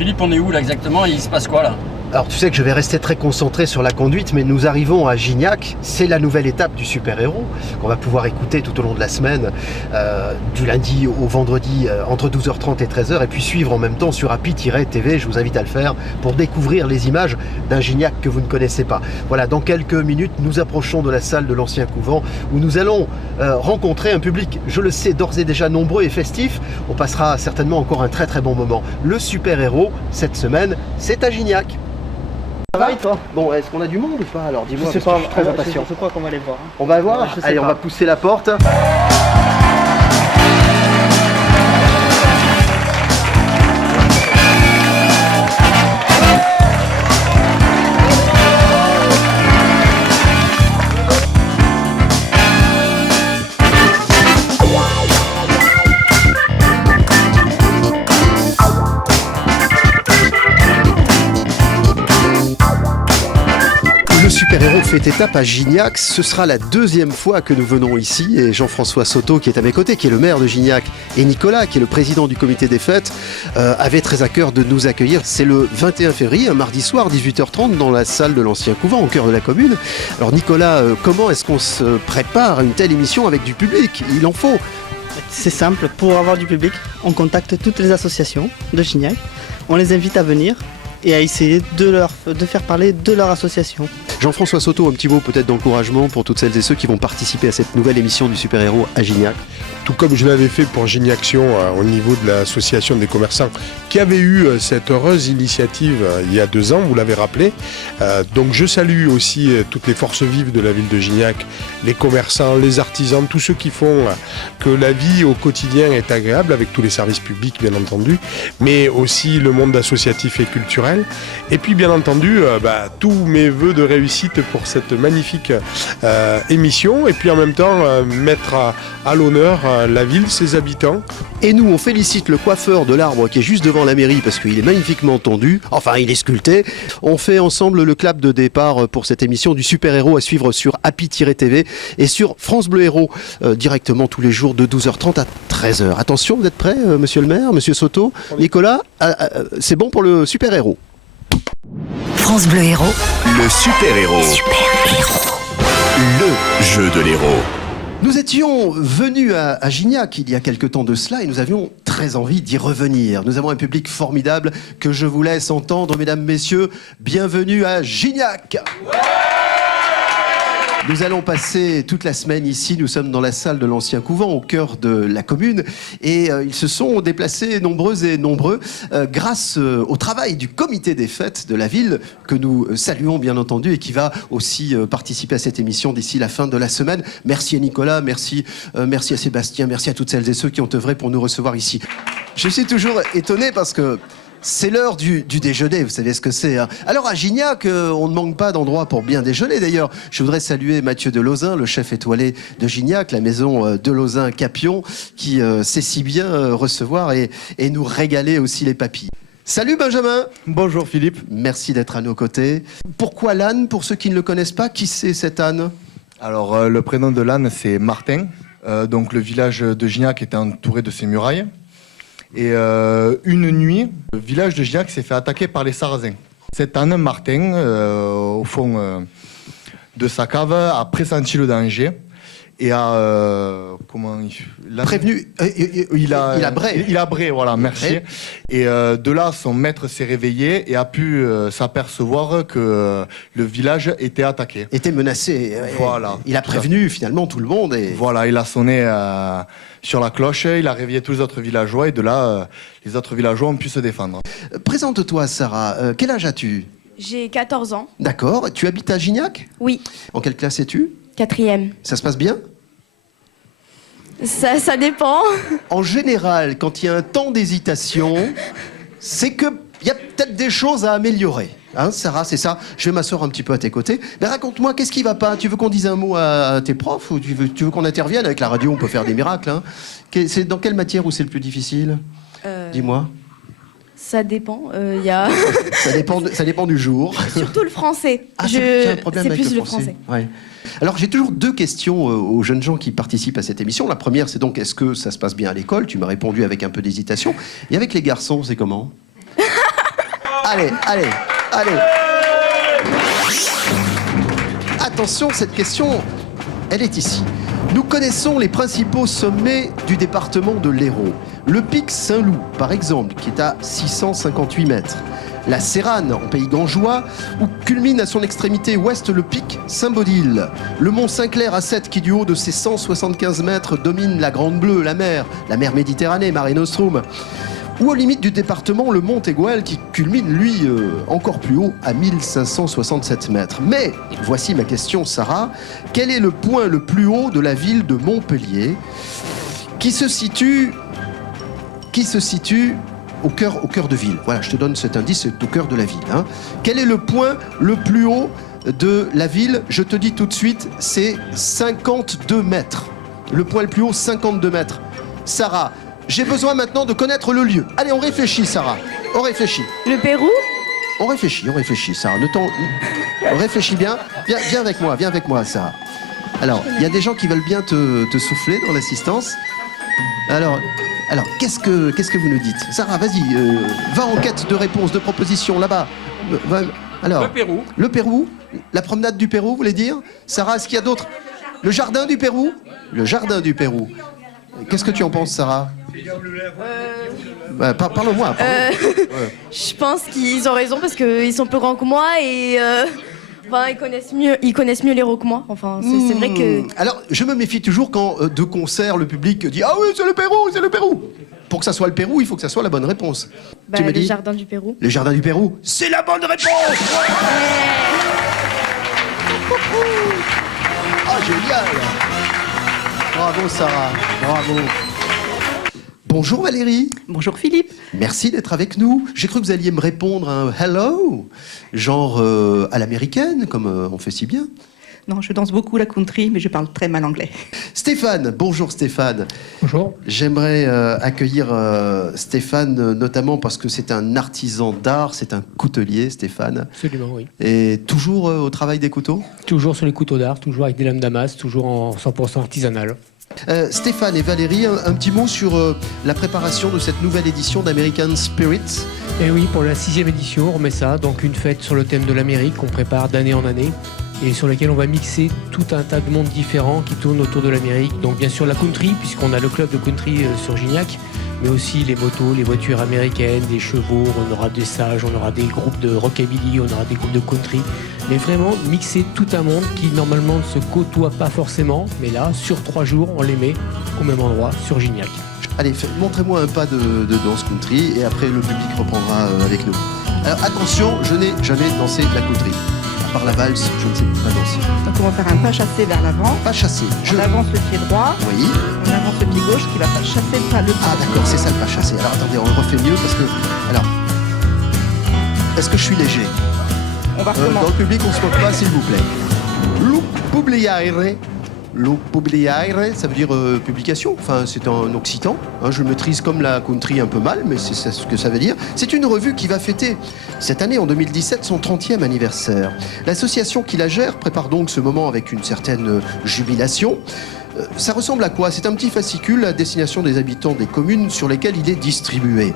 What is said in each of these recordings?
Philippe, on est où là exactement? Il se passe quoi là? Alors tu sais que je vais rester très concentré sur la conduite, mais nous arrivons à Gignac. C'est la nouvelle étape du super-héros qu'on va pouvoir écouter tout au long de la semaine, du lundi au vendredi entre 12h30 et 13h, et puis suivre en même temps sur Happy-TV, je vous invite à le faire, pour découvrir les images d'un Gignac que vous ne connaissez pas. Voilà, dans quelques minutes, nous approchons de la salle de l'ancien couvent, où nous allons rencontrer un public, je le sais, d'ores et déjà nombreux et festif. On passera certainement encore un très très bon moment. Le super-héros, cette semaine, c'est à Gignac. Ça va et toi? Bon, est-ce qu'on a du monde ou pas? Alors dis-moi, Je sais pas, je suis très impatient. Je crois qu'on va aller voir. On va voir? Je sais Allez, pas. on va pousser la porte. Le super-héros fait étape à Gignac. Ce sera la deuxième fois que nous venons ici. Et Jean-François Soto, qui est à mes côtés, qui est le maire de Gignac, et Nicolas, qui est le président du comité des fêtes, avaient très à cœur de nous accueillir. C'est le 21 février, un mardi soir, 18h30, dans la salle de l'ancien couvent, au cœur de la commune. Alors Nicolas, comment est-ce qu'on se prépare à une telle émission avec du public? Il en faut. C'est simple, pour avoir du public, on contacte toutes les associations de Gignac, on les invite à venir et à essayer de faire parler de leur association. Jean-François Soto, un petit mot peut-être d'encouragement pour toutes celles et ceux qui vont participer à cette nouvelle émission du super-héros à Gignac. Tout comme je l'avais fait pour Gignaction au niveau de l'association des commerçants qui avait eu cette heureuse initiative il y a 2 ans, vous l'avez rappelé. Donc je salue aussi toutes les forces vives de la ville de Gignac, les commerçants, les artisans, tous ceux qui font que la vie au quotidien est agréable, avec tous les services publics bien entendu, mais aussi le monde associatif et culturel. Et puis bien entendu, tous mes vœux de réussite pour cette magnifique émission, et puis en même temps mettre à l'honneur la ville, ses habitants. Et nous, on félicite le coiffeur de l'arbre qui est juste devant la mairie parce qu'il est magnifiquement tondu. Enfin, il est sculpté. On fait ensemble le clap de départ pour cette émission du super-héros à suivre sur Happy-TV et sur France Bleu Héros directement tous les jours de 12h30 à 13h. Attention, vous êtes prêts, monsieur le maire, monsieur Soto, Nicolas? C'est bon pour le super-héros. France Bleu Héros. Le super-héros. Le jeu de l'héros. Nous étions venus à Gignac il y a quelque temps de cela et nous avions très envie d'y revenir. Nous avons un public formidable que je vous laisse entendre, mesdames, messieurs. Bienvenue à Gignac. Nous allons passer toute la semaine ici. Nous sommes dans la salle de l'ancien couvent, au cœur de la commune. Et ils se sont déplacés nombreux et nombreux grâce au travail du comité des fêtes de la ville, que nous saluons bien entendu, et qui va aussi participer à cette émission d'ici la fin de la semaine. Merci à Nicolas, merci à Sébastien, merci à toutes celles et ceux qui ont œuvré pour nous recevoir ici. Je suis toujours étonné parce que c'est l'heure du déjeuner, vous savez ce que c'est, hein. Alors à Gignac, on ne manque pas d'endroits pour bien déjeuner. D'ailleurs, je voudrais saluer Mathieu Delozin, le chef étoilé de Gignac, la maison Delozin-Capion, qui sait si bien recevoir et nous régaler aussi les papilles. Salut Benjamin. Bonjour Philippe. Merci d'être à nos côtés. Pourquoi l'âne, pour ceux qui ne le connaissent pas? Qui c'est cet âne? Alors le prénom de l'âne c'est Martin. Donc le village de Gignac était entouré de ses murailles. Et une nuit, le village de Gignac s'est fait attaquer par les Sarrasins. Cet âne, Martin, au fond de sa cave, a pressenti le danger et a prévenu. Il a brayé. Il a brayé, voilà, merci. Et de là, son maître s'est réveillé et a pu s'apercevoir que le village était attaqué. Était menacé. Voilà. Il a prévenu finalement tout le monde. Et... Voilà, il a sonné sur la cloche, il a réveillé tous les autres villageois et de là, les autres villageois ont pu se défendre. Présente-toi, Sarah. Quel âge as-tu? J'ai 14 ans. D'accord. Tu habites à Gignac? Oui. En quelle classe es-tu? 4e. Ça se passe bien? Ça dépend. En général, quand il y a un temps d'hésitation, c'est qu'il y a peut-être des choses à améliorer. Hein, Sarah, c'est ça. Je vais m'asseoir un petit peu à tes côtés. Mais raconte-moi, qu'est-ce qui va pas? Tu veux qu'on dise un mot à tes profs ou tu veux qu'on intervienne? Avec la radio, on peut faire des miracles. Hein. C'est dans quelle matière où c'est le plus difficile? Dis-moi. Ça dépend. Ça dépend du jour. Surtout le français. Ah, c'est un problème c'est avec plus le français. Ouais. Alors, j'ai toujours 2 questions aux jeunes gens qui participent à cette émission. La première, c'est donc, est-ce que ça se passe bien à l'école? Tu m'as répondu avec un peu d'hésitation. Et avec les garçons, c'est comment? Allez. Attention, cette question, elle est ici. Nous connaissons les principaux sommets du département de l'Hérault. Le pic Saint-Loup, par exemple, qui est à 658 mètres. La Sérane, en pays gangeois, où culmine à son extrémité ouest le pic Saint-Baudile. Le mont Saint-Clair à 7, qui du haut de ses 175 mètres domine la Grande Bleue, la mer Méditerranée, Mare Nostrum. Ou aux limites du département, le mont Égual, qui culmine, lui, encore plus haut, à 1567 mètres. Mais, voici ma question, Sarah. Quel est le point le plus haut de la ville de Montpellier, qui se situe au cœur de ville? Voilà, je te donne cet indice, c'est au cœur de la ville. Hein. Quel est le point le plus haut de la ville? Je te dis tout de suite, c'est 52 mètres. Le point le plus haut, 52 mètres. Sarah, j'ai besoin maintenant de connaître le lieu. Allez, on réfléchit, Sarah. On réfléchit. Le Pérou? On réfléchit, Sarah. On réfléchit bien. Viens avec moi, Sarah. Alors, il y a des gens qui veulent bien te souffler dans l'assistance. Alors, qu'est-ce que vous nous dites? Sarah, vas-y, va en quête de réponses, de propositions, là-bas. Alors, le Pérou, la promenade du Pérou, vous voulez dire? Sarah, est-ce qu'il y a d'autres? Le jardin du Pérou? Le jardin du Pérou. Qu'est-ce que tu en penses, Sarah? Parle-moi. Je pense qu'ils ont raison parce qu'ils sont plus grands que moi et ils connaissent mieux l'Hérault que moi. Enfin, c'est vrai que... Alors, je me méfie toujours quand, de concert, le public dit « Ah oui, c'est le Pérou !» Pour que ça soit le Pérou, il faut que ça soit la bonne réponse. Tu me dis? Le jardin du Pérou. Le jardin du Pérou, c'est la bonne réponse. Ah, génial. Bravo, Sarah. Bravo. Bonjour Valérie. Bonjour Philippe. Merci d'être avec nous. J'ai cru que vous alliez me répondre un hello, genre à l'américaine, comme on fait si bien. Non, je danse beaucoup la country, mais je parle très mal anglais. Stéphane, bonjour Stéphane. Bonjour. J'aimerais accueillir Stéphane, notamment parce que c'est un artisan d'art, c'est un coutelier, Stéphane. Absolument, oui. Et toujours au travail des couteaux? Toujours sur les couteaux d'art, toujours avec des lames damas, toujours en 100% artisanal. Stéphane et Valérie, un petit mot sur la préparation de cette nouvelle édition d'American Spirit. Et oui, pour la 6e édition, on remet ça, donc une fête sur le thème de l'Amérique qu'on prépare d'année en année et sur laquelle on va mixer tout un tas de mondes différents qui tournent autour de l'Amérique. Donc bien sûr la country, puisqu'on a le club de country sur Gignac, mais aussi les motos, les voitures américaines, des chevaux, on aura des sages, on aura des groupes de rockabilly, on aura des groupes de country. Mais vraiment mixer tout un monde qui normalement ne se côtoie pas forcément, mais là, sur 3 jours, on les met au même endroit, sur Gignac. Allez, montrez-moi un pas de danse country et après le public reprendra avec nous. Alors attention, je n'ai jamais dansé de la country. À part la valse, je ne sais pas danser. Donc on va faire un pas chassé vers l'avant. Pas chassé. On avance le pied droit. Oui. On avance le pied gauche qui va chasser le pas. Ah d'accord, c'est ça le pas chassé. Alors attendez, on le refait mieux parce que... Alors, est-ce que je suis léger? On va recommencer. Dans le public, on se moque pas, s'il vous plaît. Lupubliaire, ça veut dire publication. Enfin, c'est en occitan. Hein, je le maîtrise comme la country un peu mal, mais c'est ce que ça veut dire. C'est une revue qui va fêter cette année, en 2017, son 30e anniversaire. L'association qui la gère prépare donc ce moment avec une certaine jubilation. Ça ressemble à quoi? C'est un petit fascicule à destination des habitants des communes sur lesquelles il est distribué.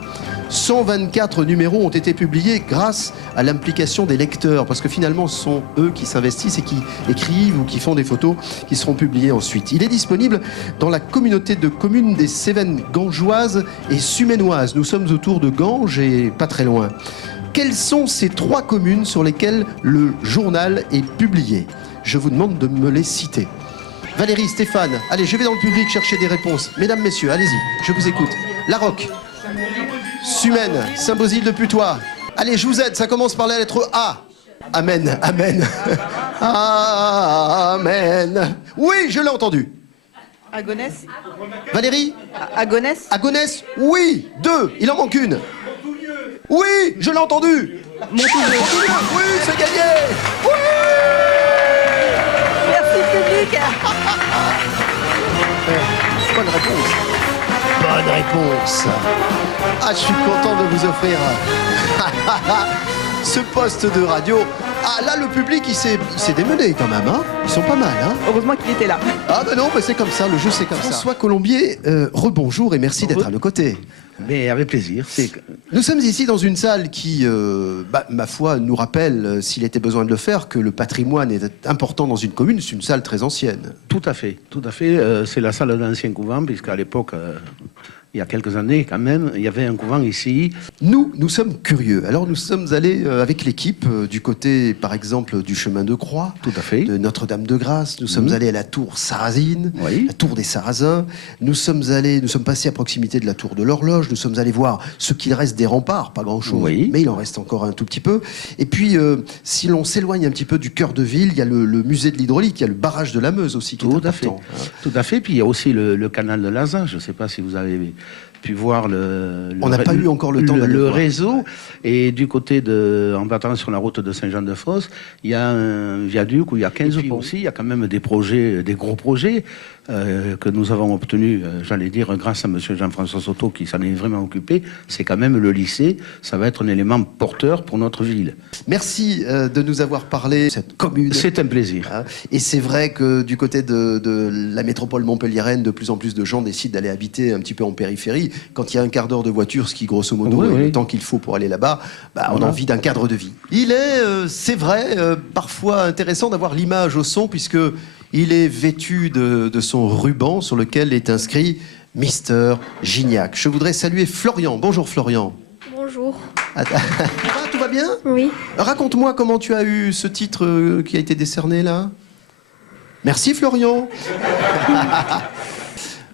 124 numéros ont été publiés grâce à l'implication des lecteurs, parce que finalement ce sont eux qui s'investissent et qui écrivent ou qui font des photos qui seront publiées ensuite. Il est disponible dans la communauté de communes des Cévennes gangeoises et suménoises. Nous sommes autour de Ganges et pas très loin. Quelles sont ces 3 communes sur lesquelles le journal est publié? Je vous demande de me les citer. Valérie, Stéphane, allez, je vais dans le public chercher des réponses. Mesdames, messieurs, allez-y, je vous écoute. La Roque, Sumène, Saint-Bauzile de Putois. Allez, je vous aide, ça commence par la lettre A. Amen, amen. Amen. Oui, je l'ai entendu. Agonès. Valérie? Agonès. Agonès? Oui, 2, il en manque une. Oui, je l'ai entendu. Montouvier. Oui, c'est gagné. Oui. Merci public. Bonne réponse. Bonne réponse. Ah, je suis content de vous offrir ce poste de radio Ah là, le public, il s'est démené quand même, hein. Ils sont pas mal, hein. Heureusement qu'il était là. Ah ben non, mais c'est comme ça, le jeu c'est comme ça. François Colombier, rebonjour et merci d'être à nos côtés. Mais avec plaisir. Nous sommes ici dans une salle qui, ma foi, nous rappelle, s'il était besoin de le faire, que le patrimoine est important dans une commune. C'est une salle très ancienne. Tout à fait, tout à fait. C'est la salle de l'ancien couvent, puisqu'à l'époque, il y a quelques années quand même, il y avait un couvent ici. Nous sommes curieux. Alors nous sommes allés avec l'équipe du côté, par exemple, du chemin de Croix, Tout à fait. de Notre-Dame-de-Grâce. Nous sommes allés à la tour Sarrazine, Oui. la tour des Sarrasins. Nous sommes passés à proximité de la tour de l'Horloge. Nous sommes allés voir ce qu'il reste des remparts, pas grand-chose, Oui. mais il en reste encore un tout petit peu. Et puis, si l'on s'éloigne un petit peu du cœur de ville, il y a le musée de l'hydraulique, il y a le barrage de la Meuse aussi qui est Tout à fait. important. Tout à fait. Puis il y a aussi le canal de Lazare. Je ne sais pas si vous avez pu voir On n'a pas eu encore le temps d'aller le voir. réseau. Et du côté en partant sur la route de Saint-Jean-de-Fosse, il y a un viaduc où il y a 15 ponts. Aussi, il y a quand même des projets, des gros projets que nous avons obtenus, j'allais dire, grâce à M. Jean-François Soto qui s'en est vraiment occupé. C'est quand même le lycée. Ça va être un élément porteur pour notre ville. Merci de nous avoir parlé de cette commune. C'est un plaisir. Hein. Et c'est vrai que du côté de la métropole montpelliéraine, de plus en plus de gens décident d'aller habiter un petit peu en périphérie. Quand il y a un quart d'heure de voiture, ce qui grosso modo Oui, est oui. le temps qu'il faut pour aller là-bas, on a Voilà. envie d'un cadre de vie. Il est, c'est vrai, parfois intéressant d'avoir l'image au son, puisque il est vêtu de son ruban sur lequel est inscrit Mister Gignac. Je voudrais saluer Florian. Bonjour Florian. Bonjour. Tout va bien? Oui. Raconte-moi comment tu as eu ce titre qui a été décerné là. Merci Florian.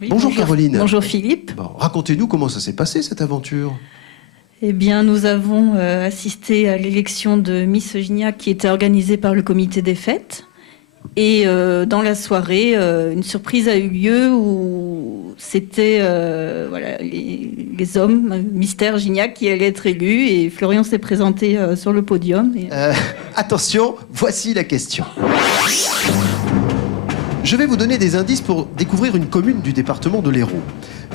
Oui, bonjour Caroline. Bonjour Philippe. Bon, racontez-nous comment ça s'est passé cette aventure. Eh bien, nous avons assisté à l'élection de Miss Gignac qui était organisée par le comité des fêtes. Et dans la soirée, une surprise a eu lieu où c'était les hommes, Mister Gignac, qui allaient être élus. Et Florian s'est présenté sur le podium. Attention, voici la question. Je vais vous donner des indices pour découvrir une commune du département de l'Hérault.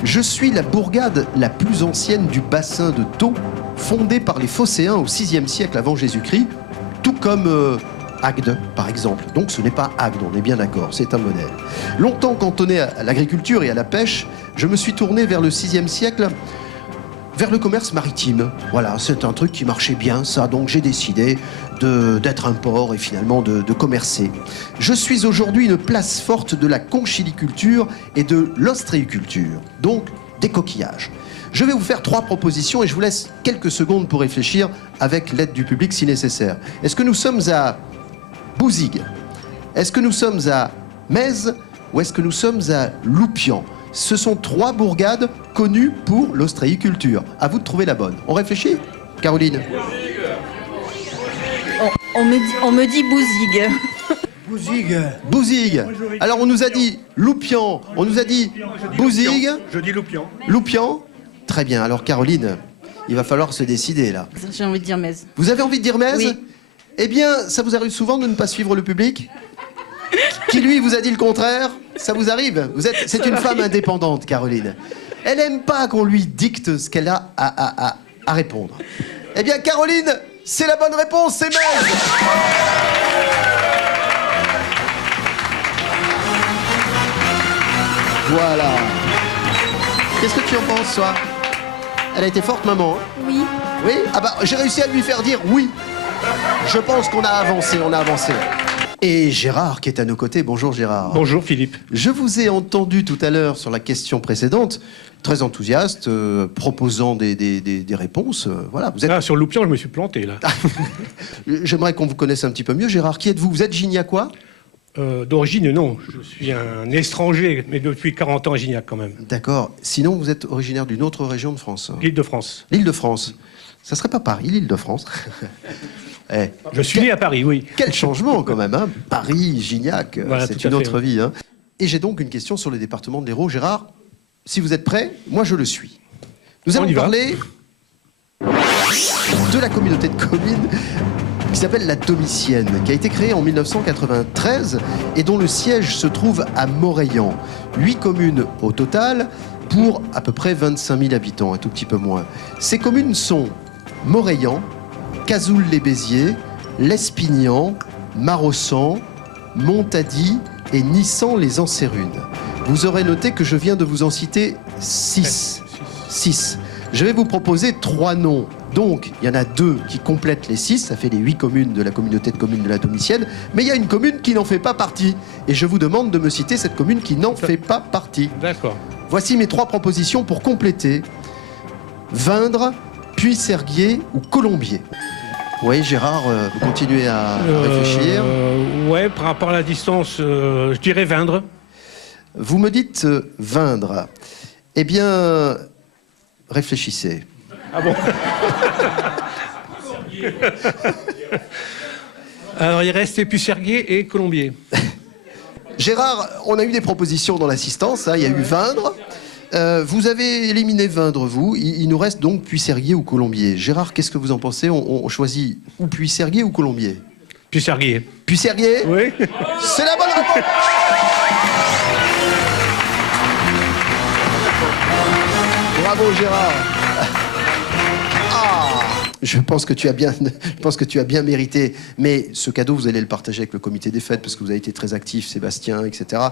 Je suis la bourgade la plus ancienne du bassin de Thau, fondée par les Phocéens au VIe siècle avant Jésus-Christ, tout comme Agde, par exemple. Donc ce n'est pas Agde, on est bien d'accord, c'est un modèle. Longtemps cantonné à l'agriculture et à la pêche, je me suis tourné vers le VIe siècle vers le commerce maritime. Voilà, c'est un truc qui marchait bien, ça, donc j'ai décidé d'être un port et finalement de commercer. Je suis aujourd'hui une place forte de la conchiliculture et de l'ostréiculture, donc des coquillages. Je vais vous faire 3 propositions et je vous laisse quelques secondes pour réfléchir avec l'aide du public si nécessaire. Est-ce que nous sommes à Bouzigues? Est-ce que nous sommes à Metz? Ou est-ce que nous sommes à Loupian? Ce sont 3 bourgades connues pour l'ostréiculture. À vous de trouver la bonne. On réfléchit? Caroline? On me dit Bouzigues. Bouzigues. Alors on nous a dit Loupian, on nous a dit Bouzigues. Je dis Loupian. Loupian? Très bien. Alors Caroline, il va falloir se décider là. J'ai envie de dire Metz. Vous avez envie de dire Metz? Oui. Eh bien, ça vous arrive souvent de ne pas suivre le public? Qui lui vous a dit le contraire? Ça vous arrive? C'est une femme indépendante, Caroline. Elle n'aime pas qu'on lui dicte ce qu'elle a à répondre. Eh bien, Caroline, c'est la bonne réponse, c'est Metz. Voilà. Qu'est-ce que tu en penses, toi? Elle a été forte, maman, hein? Oui. Oui? Ah bah, j'ai réussi à lui faire dire oui. Je pense qu'on a avancé, Et Gérard qui est à nos côtés. Bonjour Gérard. Bonjour Philippe. Je vous ai entendu tout à l'heure sur la question précédente, très enthousiaste, proposant des réponses. Voilà, vous êtes... Ah, sur Loupian, je me suis planté là. J'aimerais qu'on vous connaisse un petit peu mieux. Gérard, qui êtes-vous? Vous êtes Gignacois? D'origine, non. Je suis un étranger, mais depuis 40 ans à Gignac quand même. D'accord. Sinon, vous êtes originaire d'une autre région de France? L'Île-de-France. L'Île-de-France. Ça serait pas Paris, l'Île-de-France? Je suis né à Paris, oui. Quel changement quand même, hein? Paris, Gignac, Voilà, c'est tout à une fait, autre oui. vie. Hein. Et j'ai donc une question sur le département de l'Hérault. Gérard, si vous êtes prêt, moi je le suis. Nous allons parler de la communauté de communes qui s'appelle la Domitienne, qui a été créée en 1993 et dont le siège se trouve à Moraillan. 8 communes au total pour à peu près 25 000 habitants, un tout petit peu moins. Ces communes sont Moraillan, Cazoul-les-Béziers, Lespignan, Marossan, Montady et Nissan-les-Ansérunes. Vous aurez noté que je viens de vous en citer 6. 6. Je vais vous proposer 3 noms. Donc, il y en a 2 qui complètent les 6, ça fait les 8 communes de la communauté de communes de la Domitienne, mais il y a une commune qui n'en fait pas partie. Et je vous demande de me citer cette commune qui n'en fait pas partie. D'accord. Voici mes 3 propositions pour compléter. Vindre, Puy-Serguier ou Colombier. Oui, Gérard, vous continuez à réfléchir. Ouais, par rapport à la distance, je dirais Vindre. Vous me dites Vindre. Eh bien, réfléchissez. Ah bon? Alors, il reste Puy-Serguier et Colombier. Gérard, on a eu des propositions dans l'assistance, hein, il y a eu Vindre. Vous avez éliminé Vindre, vous. Il nous reste donc Puy-Serguier ou Colombier. Gérard, qu'est-ce que vous en pensez? On choisit ou Puy-Serguier ou Colombier? Puy-Serguier. Puy-Serguier? Oui. C'est la bonne réponse. Bravo Gérard. Je pense que tu as bien mérité. Mais ce cadeau, vous allez le partager avec le comité des fêtes parce que vous avez été très actif, Sébastien, etc.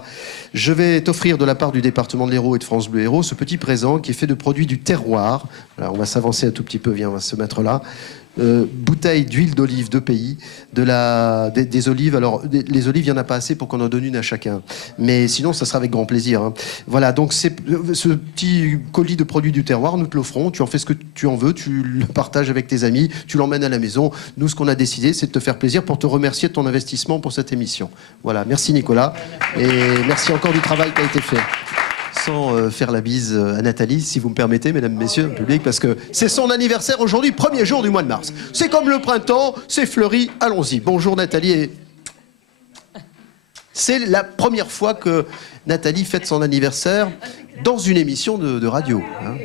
Je vais t'offrir de la part du département de l'Hérault et de France Bleu Hérault ce petit présent qui est fait de produits du terroir. Voilà, on va s'avancer un tout petit peu, viens, on va se mettre là. Bouteille d'huile d'olive de pays, des olives. Alors, les olives, il n'y en a pas assez pour qu'on en donne une à chacun. Mais sinon, ça sera avec grand plaisir. Hein. Voilà, donc ce petit colis de produits du terroir, nous te l'offrons. Tu en fais ce que tu en veux, tu le partages avec tes amis, tu l'emmènes à la maison. Nous, ce qu'on a décidé, c'est de te faire plaisir pour te remercier de ton investissement pour cette émission. Voilà, merci Nicolas. Et merci encore du travail qui a été fait. Sans faire la bise à Nathalie, si vous me permettez, mesdames, messieurs, le public, parce que c'est son anniversaire aujourd'hui, 1er jour du mois de mars. C'est comme le printemps, c'est fleuri, allons-y. Bonjour Nathalie. C'est la première fois que Nathalie fête son anniversaire dans une émission de radio. Hein.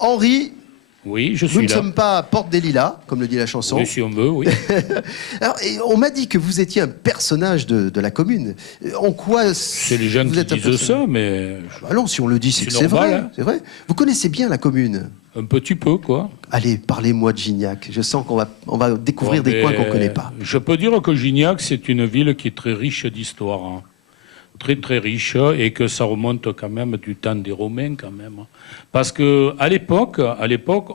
Henri, oui, je suis nous ne là. sommes pas à Porte des Lilas, comme le dit la chanson. Oui, si on veut, oui. Alors, on m'a dit que vous étiez un personnage de la commune. En quoi c'est les gens qui disent ça, mais... Bah non, si on le dit, c'est que c'est normal, vrai. hein. C'est vrai. Vous connaissez bien la commune? Un petit peu, quoi. Allez, parlez-moi de Gignac. Je sens qu'on va découvrir des coins qu'on ne connaît pas. Je peux dire que Gignac, c'est une ville qui est très riche d'histoire. Hein. Très, très riche, et que ça remonte quand même du temps des Romains, quand même. Parce qu'à l'époque,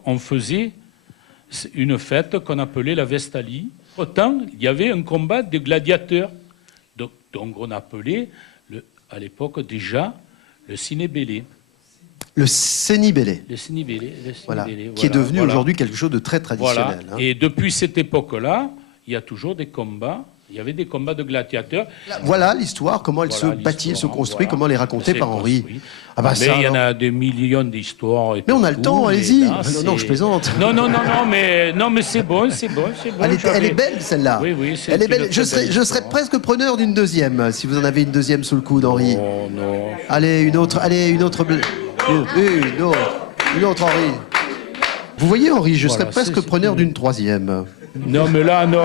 on faisait une fête qu'on appelait la Vestalie. Autant, il y avait un combat de gladiateurs. Donc on appelait, à l'époque déjà, le Cinébélé. Le Cénibélé. Le Cénibélé. Voilà. Qui est devenu aujourd'hui quelque chose de très traditionnel. Voilà. Hein. Et depuis cette époque-là, il y a toujours des combats. Il y avait des combats de gladiateurs. Voilà l'histoire, comment elle se bâtit, elle se construit, comment elle est racontée par Henri. Ah bah mais il y en a des millions d'histoires. Mais on a le temps, allez-y. Non, je plaisante. Non, mais c'est bon, c'est bon. Elle est belle, celle-là. Oui, elle est belle. Je serais presque preneur d'une deuxième, si vous en avez une deuxième sous le coude, Henri. Oh, non. Allez, une autre, Une autre, Henri. Vous voyez, Henri, je serais presque preneur d'une troisième. Non, mais là, non.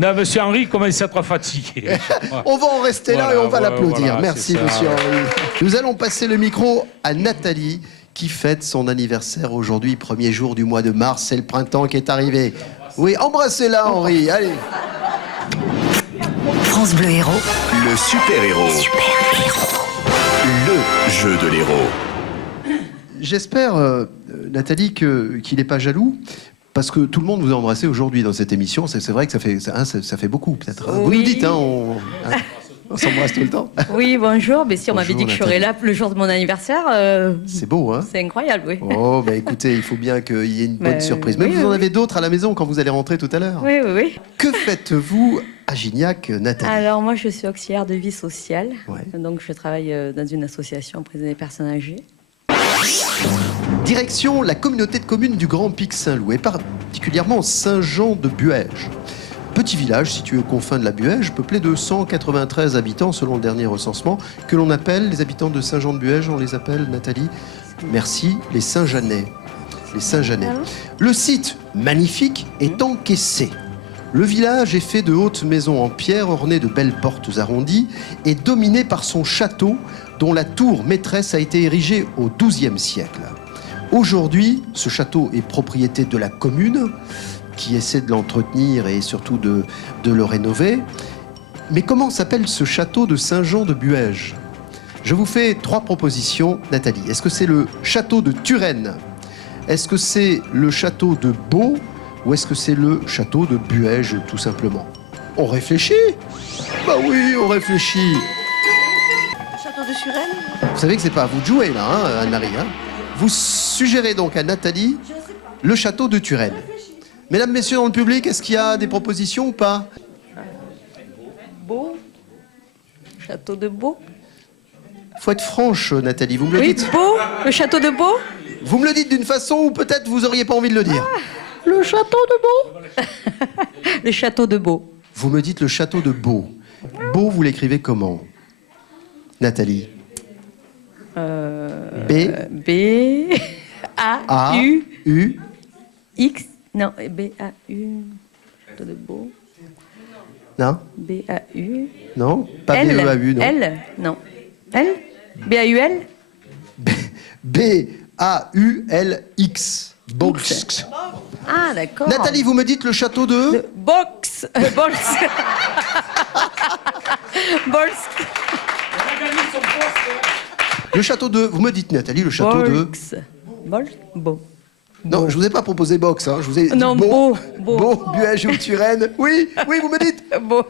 Non, monsieur Henri commence à être fatigué. On va en rester là et on va l'applaudir. Voilà, merci, monsieur Henri. Nous allons passer le micro à Nathalie, qui fête son anniversaire aujourd'hui, 1er jour du mois de mars. C'est le printemps qui est arrivé. Oui, embrassez-la, Henri. Allez. France Bleu Héros. Le super-héros. Le jeu de l'héros. J'espère, Nathalie, qu'il n'est pas jaloux. Parce que tout le monde vous a embrassé aujourd'hui dans cette émission. C'est vrai que ça fait beaucoup, peut-être. Oui. Vous nous dites, on s'embrasse tout le temps. Oui, bonjour. Mais si on m'avait Bonjour, dit que je serais là le jour de mon anniversaire, c'est beau, hein? C'est incroyable, oui. Oh, bah écoutez, il faut bien qu'il y ait une bonne surprise. Mais oui, vous en oui. avez d'autres à la maison quand vous allez rentrer tout à l'heure. Oui. Que faites-vous à Gignac, Nathalie? Alors, moi, je suis auxiliaire de vie sociale. Ouais. Donc, je travaille dans une association auprès des personnes âgées. Direction la communauté de communes du Grand Pic Saint-Loup, et particulièrement Saint-Jean-de-Buège. Petit village situé aux confins de la Buège, peuplé de 193 habitants selon le dernier recensement, que l'on appelle, les habitants de Saint-Jean-de-Buège, on les appelle, Nathalie? Merci, les Saint-Jeannais. Les Saint-Jeannais. Le site, magnifique, est encaissé. Le village est fait de hautes maisons en pierre ornées de belles portes arrondies et dominé par son château, dont la tour maîtresse a été érigée au XIIe siècle. Aujourd'hui, ce château est propriété de la commune, qui essaie de l'entretenir et surtout de le rénover. Mais comment s'appelle ce château de Saint-Jean-de-Buège? Je vous fais 3 propositions, Nathalie. Est-ce que c'est le château de Turenne? Est-ce que c'est le château de Beau? Ou est-ce que c'est le château de Buège, tout simplement? On réfléchit? Bah oui, on réfléchit. Château de Turenne. Vous savez que c'est pas à vous de jouer, là, hein, Anne-Marie. Hein. Vous suggérez donc à Nathalie le château de Turenne. Mesdames, messieurs, dans le public, est-ce qu'il y a des propositions ou pas? Beau. Château de Beau. Faut être franche, Nathalie, vous me le dites. Beau. Le château de Beau. Vous me le dites d'une façon où peut-être vous auriez pas envie de le dire. Le château de Beau. Le château de Beau. Vous me dites le château de Beau. Beau, vous l'écrivez comment, Nathalie? B. B. A. A. U. U. X. Non, B. A. U. Château de Beau. Non? B. A. U. Non? Pas L. B-E-A-U, non? L. Non. L. B. A. U. L. B-A-U-L-X. Box. Ah, d'accord. Nathalie, vous me dites le château de... Box. Bols. Bols. Le château de... Vous me dites, Nathalie, le château de... Box. Bols. Beau. Non, je vous ai pas proposé box, hein. Je vous ai dit Non, Beau. Beau. Beau, Buège ou Turenne. Oui, oui, vous me dites. Beau.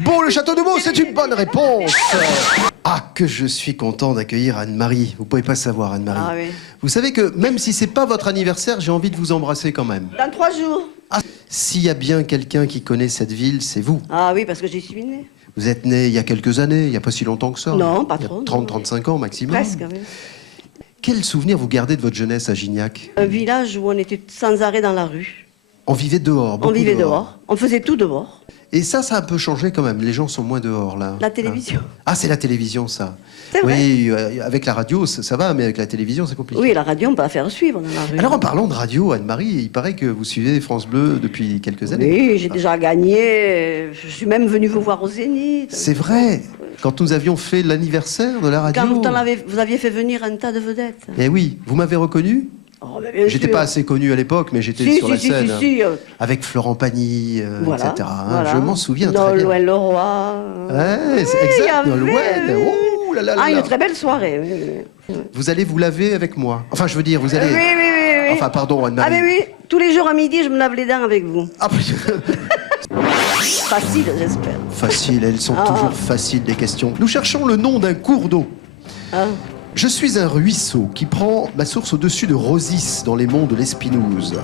Beau, le château de Beau, c'est une bonne réponse. Ah, que je suis content d'accueillir Anne-Marie. Vous pouvez pas savoir, Anne-Marie. Ah oui. Vous savez que même si c'est pas votre anniversaire, j'ai envie de vous embrasser quand même. Dans 3 jours. Ah, s'il y a bien quelqu'un qui connaît cette ville, c'est vous. Ah oui, parce que j'y suis née. Vous êtes né il y a quelques années, il n'y a pas si longtemps que ça. Non, pas Il y a trop. 30-35 ans maximum. Presque, oui. Quel souvenir vous gardez de votre jeunesse à Gignac? Un village où on était sans arrêt dans la rue. On vivait dehors, On beaucoup vivait dehors. On faisait tout dehors. Et ça a un peu changé quand même. Les gens sont moins dehors, là. La télévision. Ah, c'est la télévision, ça. C'est vrai. Oui, avec la radio, ça va, mais avec la télévision, c'est compliqué. Oui, la radio, on peut la faire suivre dans la rue. Alors, en parlant de radio, Anne-Marie, il paraît que vous suivez France Bleu depuis quelques années. Oui, j'ai déjà gagné. Je suis même venue vous voir au Zénith. C'est vrai. Quand nous avions fait l'anniversaire de la radio. Quand vous aviez fait venir un tas de vedettes. Eh oui, vous m'avez reconnu? Oh, mais bien J'étais sûr. pas assez connu à l'époque, mais j'étais Si, sur la si, scène. si, si. Avec Florent Pagny, Voilà, etc. hein. voilà. Je m'en souviens très bien. Nolwenn Leroy. Ouais, c'est Oui, il y exact, avait- Nolwenn. Oh là là là Ah, là. une très belle soirée. Oui. Vous allez vous laver avec moi. Enfin, je veux dire, vous allez... Oui, oui, oui, oui. Enfin, pardon, Ah, Anne-Marie. mais oui, tous les jours à midi, je me lave les dents avec vous. Ah, Facile, j'espère. facile, elles sont Ah. toujours faciles, les questions. Nous cherchons le nom d'un cours d'eau. Ah. Je suis un ruisseau qui prend ma source au-dessus de Rosis, dans les monts de l'Espinouse.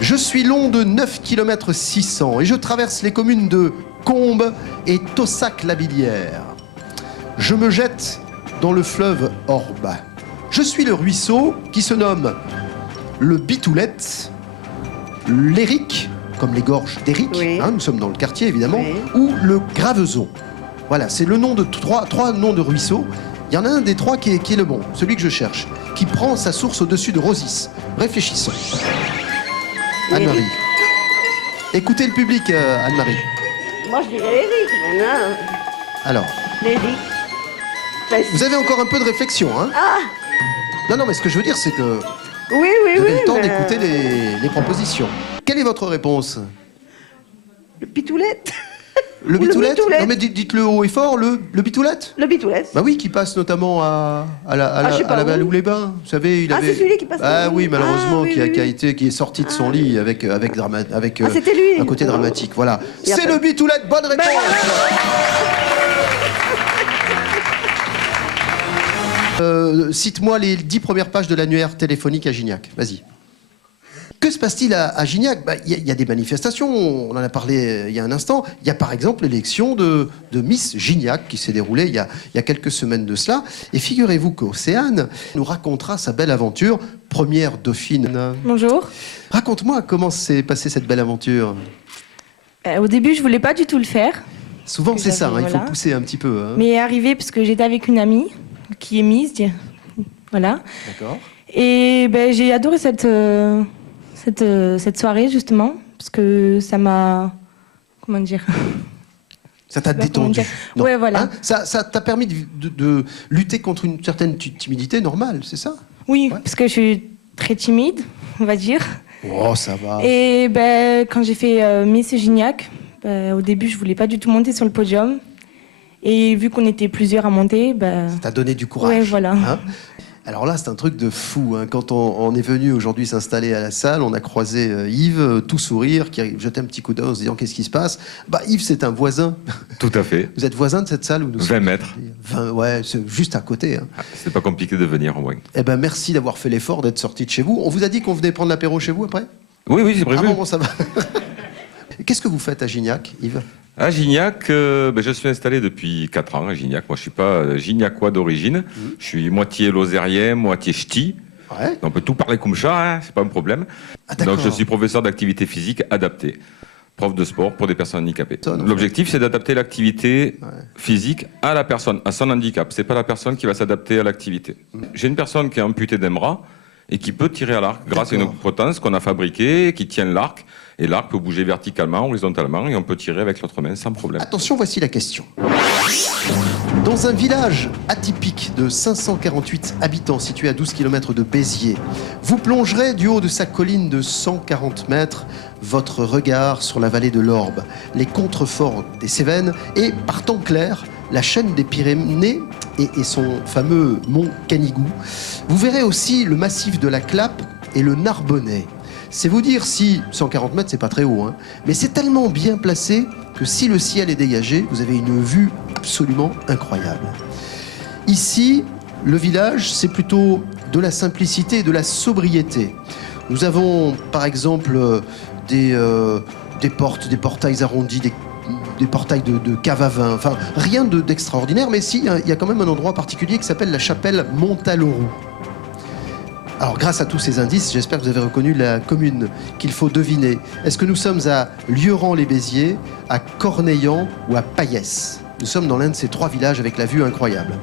Je suis long de 9 km 600 et je traverse les communes de Combes et Taussac-la-Billière. Je me jette dans le fleuve Orbe. Je suis le ruisseau qui se nomme le Bitoulette, l'Éric, comme les gorges d'Éric, hein, nous sommes dans le quartier évidemment, ou le Graveson. Voilà, c'est le nom de trois noms de ruisseaux. Il y en a un des trois qui est le bon, celui que je cherche, qui prend sa source au-dessus de Rosis. Réfléchissons. Anne-Marie. Écoutez le public, Anne-Marie. Moi, je dirais Eric, maintenant. Alors, Eric. vous avez encore un peu de réflexion, hein? Ah. Non, non, mais ce que je veux dire, c'est que Oui, oui, vous oui. avez le temps mais- d'écouter les propositions. Quelle est votre réponse? Le Pitoulette. Le Ou le Bitoulette? Bitoulette. Non, mais dites-le haut et fort, le Bitoulette? Le Bitoulette. Bah oui, qui passe notamment à je sais pas la où. ou les Bains. Vous savez, il Ah, avait... c'est celui qui passe Ah dans le- oui, malheureusement, Ah, oui, qui oui, est sorti de son lit avec c'était lui. un côté dramatique. Voilà. Il y a C'est pas- le Bitoulette, bonne réponse. Cite-moi les 10 premières pages de l'annuaire téléphonique à Gignac. Vas-y. Que se passe-t-il à Gignac? Bah, y a des manifestations, on en a parlé il y a un instant. Il y a par exemple l'élection de Miss Gignac qui s'est déroulée il y a quelques semaines de cela. Et figurez-vous qu'Océane nous racontera sa belle aventure, première dauphine. Bonjour. Raconte-moi comment s'est passée cette belle aventure. Au début, je voulais pas du tout le faire. Souvent c'est ça, hein, il voilà. faut pousser un petit peu. Hein. Mais arrivé parce que j'étais avec une amie qui est Miss. Voilà. D'accord. Et ben, j'ai adoré cette soirée, justement, parce que ça m'a... Comment dire? Ça t'a Je sais pas comment détendu. dire. Ouais, voilà. Hein, ça t'a permis de lutter contre une certaine timidité normale, c'est ça? Oui, parce que je suis très timide, on va dire. Oh, ça va. Et ben, quand j'ai fait Miss Gignac, au début, je voulais pas du tout monter sur le podium. Et vu qu'on était plusieurs à monter, ça t'a donné du courage. Ouais, voilà. Hein. Alors là, c'est un truc de fou. Hein. Quand on est venu aujourd'hui s'installer à la salle, on a croisé Yves, tout sourire, qui jetait un petit coup d'œil en se disant qu'est-ce qui se passe. Bah, Yves, c'est un voisin. Tout à fait. Vous êtes voisin de cette salle où nous 20 mètres. 20, ouais, c'est juste à côté. Hein. C'est pas compliqué de venir, au moins. Eh ben, merci d'avoir fait l'effort d'être sorti de chez vous. On vous a dit qu'on venait prendre l'apéro chez vous après ? Oui, oui, c'est prévu. Ah bon, ça va. Qu'est-ce que vous faites à Gignac, Yves ? À Gignac, je suis installé depuis 4 ans à Gignac. Moi, je suis pas gignacois d'origine. Je suis moitié lozérien, moitié ch'ti. Ouais. On peut tout parler comme ça, hein, c'est pas un problème. Ah, donc, je suis professeur d'activité physique adaptée. Prof de sport pour des personnes handicapées. Ça, l'objectif, c'est d'adapter l'activité physique à la personne, à son handicap. C'est pas la personne qui va s'adapter à l'activité. J'ai une personne qui est amputée d'un bras et qui peut tirer à l'arc grâce à une potence qu'on a fabriquée, qui tient l'arc. Et l'arc peut bouger verticalement, horizontalement, et on peut tirer avec l'autre main sans problème. Attention, voici la question. Dans un village atypique de 548 habitants situé à 12 km de Béziers, vous plongerez du haut de sa colline de 140 mètres votre regard sur la vallée de l'Orbe, les contreforts des Cévennes et, par temps clair, la chaîne des Pyrénées et son fameux mont Canigou. Vous verrez aussi le massif de la Clappe et le Narbonnais. C'est vous dire si 140 mètres, c'est pas très haut, hein, mais c'est tellement bien placé que si le ciel est dégagé, vous avez une vue absolument incroyable. Ici, le village, c'est plutôt de la simplicité et de la sobriété. Nous avons, par exemple, des portes, des portails arrondis, des portails de cave à vin, enfin rien d'extraordinaire, mais si, il y a quand même un endroit particulier qui s'appelle la chapelle Montaloroux. Alors, grâce à tous ces indices, j'espère que vous avez reconnu la commune qu'il faut deviner. Est-ce que nous sommes à Lieurant-les-Béziers, à Corneillan ou à Payès ? Nous sommes dans l'un de ces 3 villages avec la vue incroyable.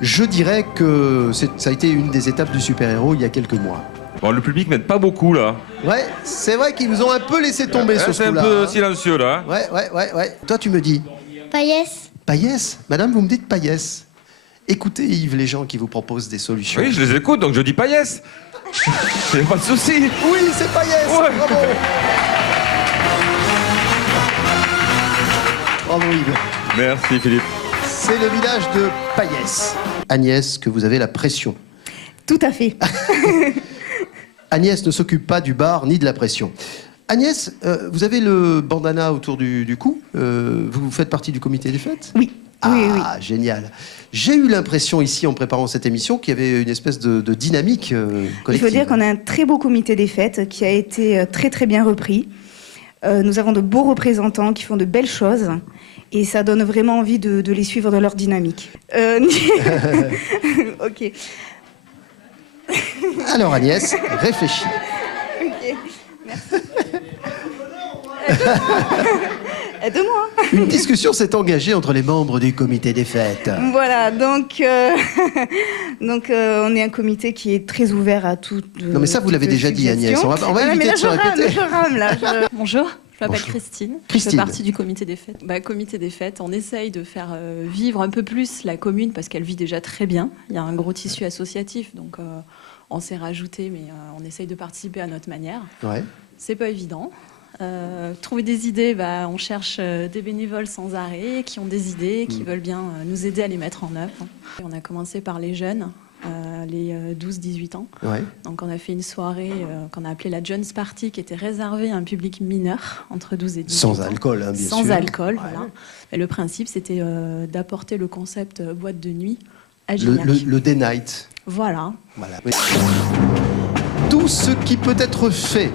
Je dirais que ça a été une des étapes du super-héros il y a quelques mois. Bon, le public n'aide pas beaucoup, là. Ouais, c'est vrai qu'ils vous ont un peu laissé tomber sur ce coup-là. C'est un peu silencieux, là. Ouais. Toi, tu me dis ? Payès. Payès ? Madame, vous me dites Payès. Écoutez, Yves, les gens qui vous proposent des solutions. Oui, je les écoute, donc je dis Payès. Il n'y a pas de souci. Oui, c'est Payès. Ouais. Bravo. Bravo, Yves. Merci, Philippe. C'est le village de Payès. Agnès, que vous avez la pression. Tout à fait. Agnès ne s'occupe pas du bar ni de la pression. Agnès, vous avez le bandana autour du cou. Vous faites partie du comité des fêtes ? Oui. Oui. Génial. J'ai eu l'impression ici, en préparant cette émission, qu'il y avait une espèce de dynamique collective. Il faut dire qu'on a un très beau comité des fêtes qui a été très très bien repris. Nous avons de beaux représentants qui font de belles choses et ça donne vraiment envie de les suivre dans leur dynamique. Ok. Alors Agnès, réfléchis. Ok, merci. Aide-moi. Une discussion s'est engagée entre les membres du comité des fêtes. Voilà, donc on est un comité qui est très ouvert à tout. Non mais ça vous l'avez déjà dit Agnès, on va éviter de se répéter. Je rame là. Bonjour. Je m'appelle Christine. Je fais partie du comité des fêtes. Comité des fêtes, on essaye de faire vivre un peu plus la commune parce qu'elle vit déjà très bien. Il y a un gros tissu associatif, donc on s'est rajouté, mais on essaye de participer à notre manière. Ouais. C'est pas évident. Trouver des idées, on cherche des bénévoles sans arrêt qui ont des idées, qui veulent bien nous aider à les mettre en œuvre. Et on a commencé par les jeunes, les 12-18 ans. Ouais. Donc on a fait une soirée qu'on a appelée la Jones Party, qui était réservée à un public mineur entre 12 et 18 sans ans. Alcool, hein, bien sûr. Sans alcool, ouais. voilà. Et le principe, c'était d'apporter le concept boîte de nuit à Gignac. Le day night. Voilà. Oui. Tout ce qui peut être fait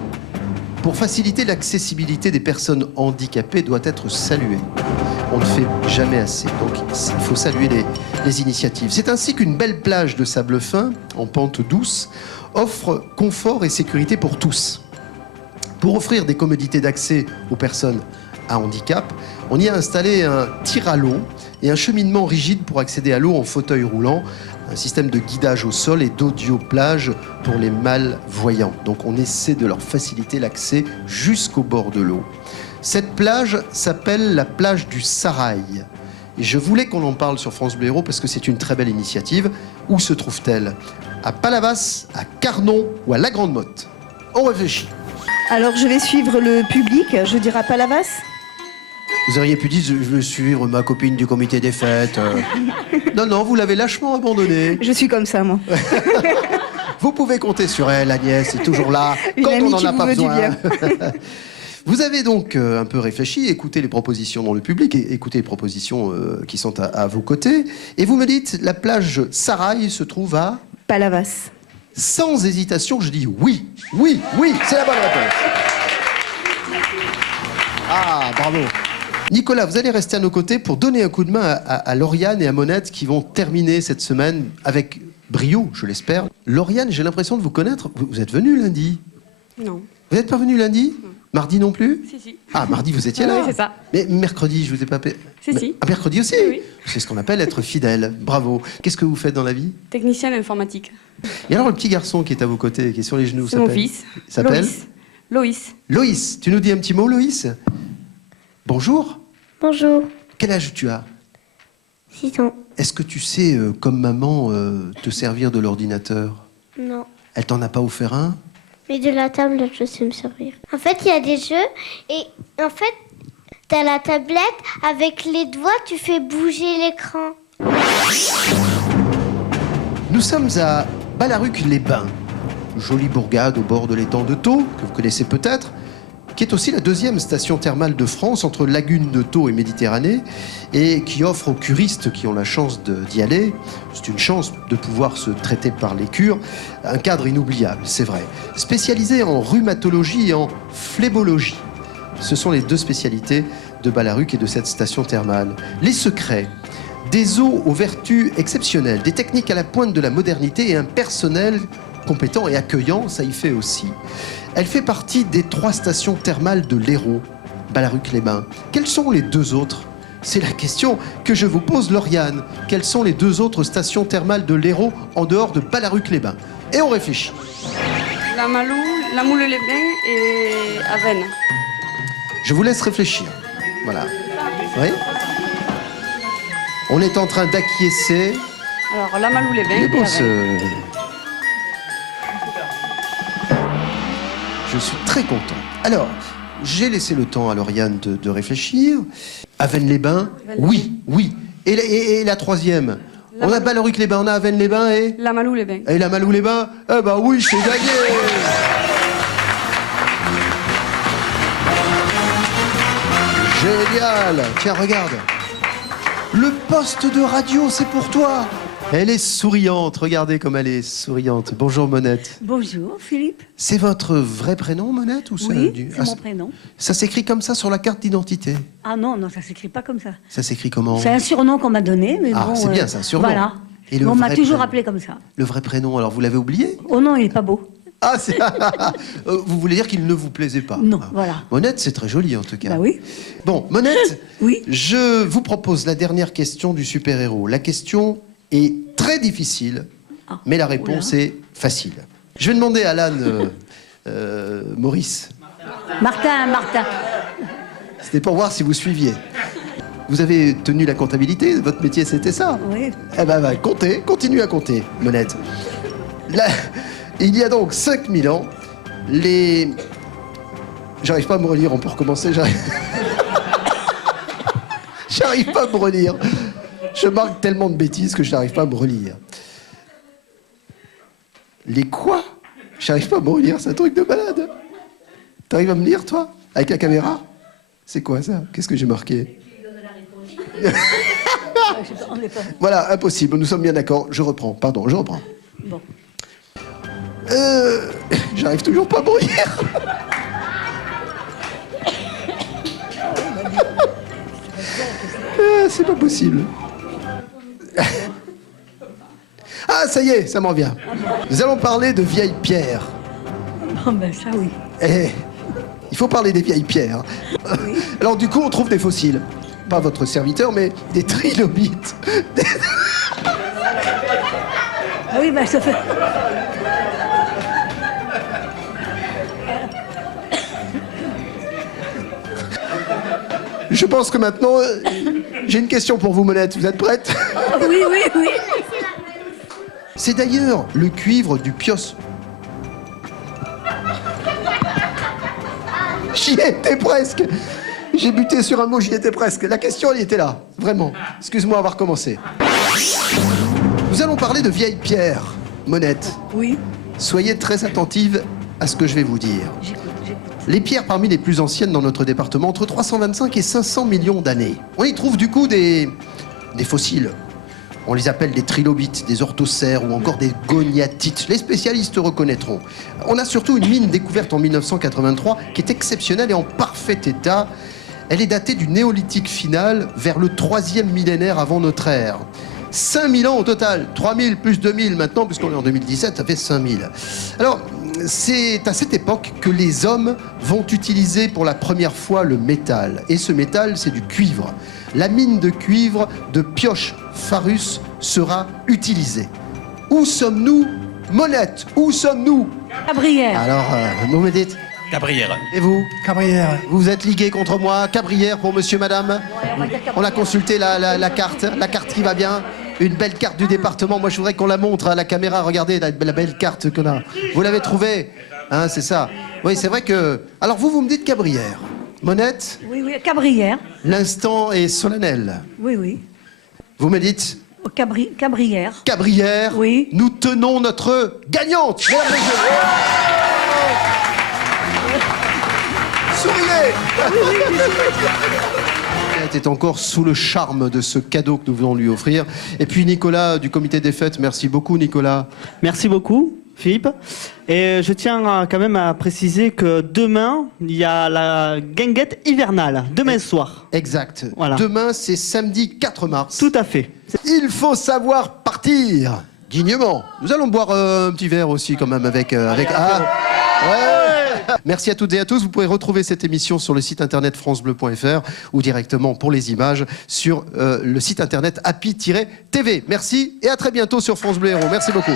pour faciliter l'accessibilité des personnes handicapées doit être salué. On ne fait jamais assez, donc il faut saluer les initiatives. C'est ainsi qu'une belle plage de sable fin, en pente douce, offre confort et sécurité pour tous. Pour offrir des commodités d'accès aux personnes à handicap, on y a installé un tir à l'eau et un cheminement rigide pour accéder à l'eau en fauteuil roulant, un système de guidage au sol et d'audioplage pour les malvoyants. Donc on essaie de leur faciliter l'accès jusqu'au bord de l'eau. Cette plage s'appelle la plage du Sarail. Et je voulais qu'on en parle sur France Bleu Héros parce que c'est une très belle initiative. Où se trouve-t-elle ? à Palavas, à Carnon ou à La Grande Motte? On réfléchit. Alors je vais suivre le public, je dirais à Palavas. Vous auriez pu dire, je veux suivre ma copine du comité des fêtes. Non, non, vous l'avez lâchement abandonné. Je suis comme ça, moi. Vous pouvez compter sur elle, Agnès, c'est toujours là, Une quand amie on n'en qui a vous pas veut du besoin. bien. Vous avez donc un peu réfléchi, écouté les propositions dans le public, et écouté les propositions qui sont à vos côtés, et vous me dites, la plage Sarail se trouve à Palavas. Sans hésitation, je dis oui, oui, oui, c'est la bonne réponse. Ah, bravo. Nicolas, vous allez rester à nos côtés pour donner un coup de main à Lauriane et à Monette qui vont terminer cette semaine avec brio, je l'espère. Lauriane, j'ai l'impression de vous connaître. Vous êtes venue lundi? Non. Vous n'êtes pas venue lundi? Mardi non plus? Si, si. Ah, mardi, vous étiez là? Oui, c'est ça. Mais mercredi, je vous ai pas... Si. Ah, mercredi aussi? Oui. C'est ce qu'on appelle être fidèle. Bravo. Qu'est-ce que vous faites dans la vie? Technicien informatique. Et alors, le petit garçon qui est à vos côtés, qui est sur les genoux, C'est mon s'appelle? fils. Il s'appelle? Loïs. Loïs. Loïs. Tu nous dis un petit mot, Loïs? Bonjour. Bonjour. Quel âge tu as? 6 ans. Est-ce que tu sais, comme maman, te servir de l'ordinateur? Non. Elle t'en a pas offert un? Mais de la tablette, je sais me servir. En fait, il y a des jeux et en fait, t'as la tablette, avec les doigts, tu fais bouger l'écran. Nous sommes à Ballaruc-les-Bains, jolie bourgade au bord de l'étang de Thau, que vous connaissez peut-être, qui est aussi la deuxième station thermale de France entre Lagune de Thau et Méditerranée, et qui offre aux curistes qui ont la chance d'y aller, c'est une chance de pouvoir se traiter par les cures, un cadre inoubliable, c'est vrai. Spécialisé en rhumatologie et en phlébologie. Ce sont les deux spécialités de Ballaruc et de cette station thermale. Les secrets, des eaux aux vertus exceptionnelles, des techniques à la pointe de la modernité et un personnel compétent et accueillant, ça y fait aussi. Elle fait partie des 3 stations thermales de l'Hérault, Ballaruc-les-Bains. Quelles sont les 2 autres? C'est la question que je vous pose, Lauriane. Quelles sont les 2 autres stations thermales de l'Hérault en dehors de Ballaruc-les-Bains? Et on réfléchit. La Malou, la Moule-les-Bains et Avenne. Je vous laisse réfléchir. Voilà. Oui? On est en train d'acquiescer. Alors, la Malou-les-Bains Il est et beau, Avenne. Je suis très content. Alors, j'ai laissé le temps à Lauriane de réfléchir. Avenne-les-Bains, oui, oui. Et la troisième? On a Ballaruc-les-Bains, on a Avenne-les-Bains et... La Malou-les-Bains. Et la Malou-les-Bains? Eh ben oui, c'est gagné! Génial! Tiens, regarde. Le poste de radio, c'est pour toi. Elle est souriante, regardez comme elle est souriante. Bonjour Monette. Bonjour Philippe. C'est votre vrai prénom, Monette, ou Oui, du... c'est mon prénom. Ça s'écrit comme ça sur la carte d'identité? Ah non, non, ça s'écrit pas comme ça. Ça s'écrit comment? C'est un surnom qu'on m'a donné, mais Ah, bon. c'est bien, c'est un surnom. Voilà. Et le on m'a vrai toujours prénom? appelé comme ça. Le vrai prénom, alors vous l'avez oublié? Oh non, il est pas beau. Ah, c'est... vous voulez dire qu'il ne vous plaisait pas? Non, Ah. voilà. Monette, c'est très joli en tout cas. Bah oui. Bon, Monette, oui. Je vous propose la dernière question du super-héros. La question est très difficile, mais la réponse est facile. Je vais demander à Alan Maurice. Martin. C'était pour voir si vous suiviez. Vous avez tenu la comptabilité, votre métier c'était ça? Oui. Eh ben, comptez, continuez à compter, Monette. Là, il y a donc 5000 ans, les... J'arrive pas à me relire, on peut recommencer, J'arrive pas à me relire. Je marque tellement de bêtises que je n'arrive pas à me relire. Les quoi? J'arrive pas à me relire, c'est un truc de malade. T'arrives à me lire, toi? Avec la caméra? C'est quoi ça? Qu'est-ce que j'ai marqué? Voilà, impossible, nous sommes bien d'accord. Je reprends, pardon, je reprends. Bon. J'arrive toujours pas à me relire. C'est pas possible. Ah, ça y est, ça m'en vient. Nous allons parler de vieilles pierres. Oh ben ça oui. Eh, il faut parler des vieilles pierres. Alors du coup, on trouve des fossiles. Pas votre serviteur, mais des trilobites. Oui, ben ça fait... Je pense que maintenant, j'ai une question pour vous, Monette. Vous êtes prête? Oui. C'est d'ailleurs le cuivre du Pios. J'y étais presque. J'ai buté sur un mot, j'y étais presque. La question, elle était là, vraiment. Excuse-moi d'avoir commencé. Nous allons parler de vieilles pierres. Monette. Oui. Soyez très attentive à ce que je vais vous dire. Les pierres parmi les plus anciennes dans notre département, entre 325 et 500 millions d'années. On y trouve du coup des fossiles. On les appelle des trilobites, des orthocères ou encore des goniatites. Les spécialistes reconnaîtront. On a surtout une mine découverte en 1983 qui est exceptionnelle et en parfait état. Elle est datée du néolithique final vers le 3e millénaire avant notre ère. 5000 ans au total, 3000 plus 2000 maintenant, puisqu'on est en 2017, ça fait 5000. Alors, c'est à cette époque que les hommes vont utiliser pour la première fois le métal. Et ce métal, c'est du cuivre. La mine de cuivre de Pioche-Farus sera utilisée. Où sommes-nous, Monette? Où sommes-nous? Cabrières. Alors, vous me dites? Cabrières. Et vous? Cabrières. Vous êtes ligués contre moi? Cabrières pour monsieur, madame? On a consulté la carte qui va bien. Une belle carte du département. Moi, je voudrais qu'on la montre à la caméra. Regardez la belle carte qu'on a. Vous l'avez trouvée? Hein, c'est ça. Oui, c'est vrai que... Alors, vous me dites Cabrières. Monette? Oui, oui, Cabrières. L'instant est solennel. Oui, oui. Vous me dites? Cabrières. Cabrières. Oui. Nous tenons notre gagnante. Mesdames et messieurs. Souriez. Elle était encore sous le charme de ce cadeau que nous venons lui offrir. Et puis Nicolas du comité des fêtes, merci beaucoup Nicolas. Merci beaucoup, Philippe. Et je tiens quand même à préciser que demain, il y a la guinguette hivernale, demain soir. Exact. Voilà. Demain, c'est samedi 4 mars. Tout à fait. Il faut savoir partir dignement. Nous allons boire un petit verre aussi quand même avec... Ouais. Merci à toutes et à tous. Vous pouvez retrouver cette émission sur le site internet francebleu.fr ou directement pour les images sur le site internet happy-tv. Merci et à très bientôt sur France Bleu Héros. Merci beaucoup.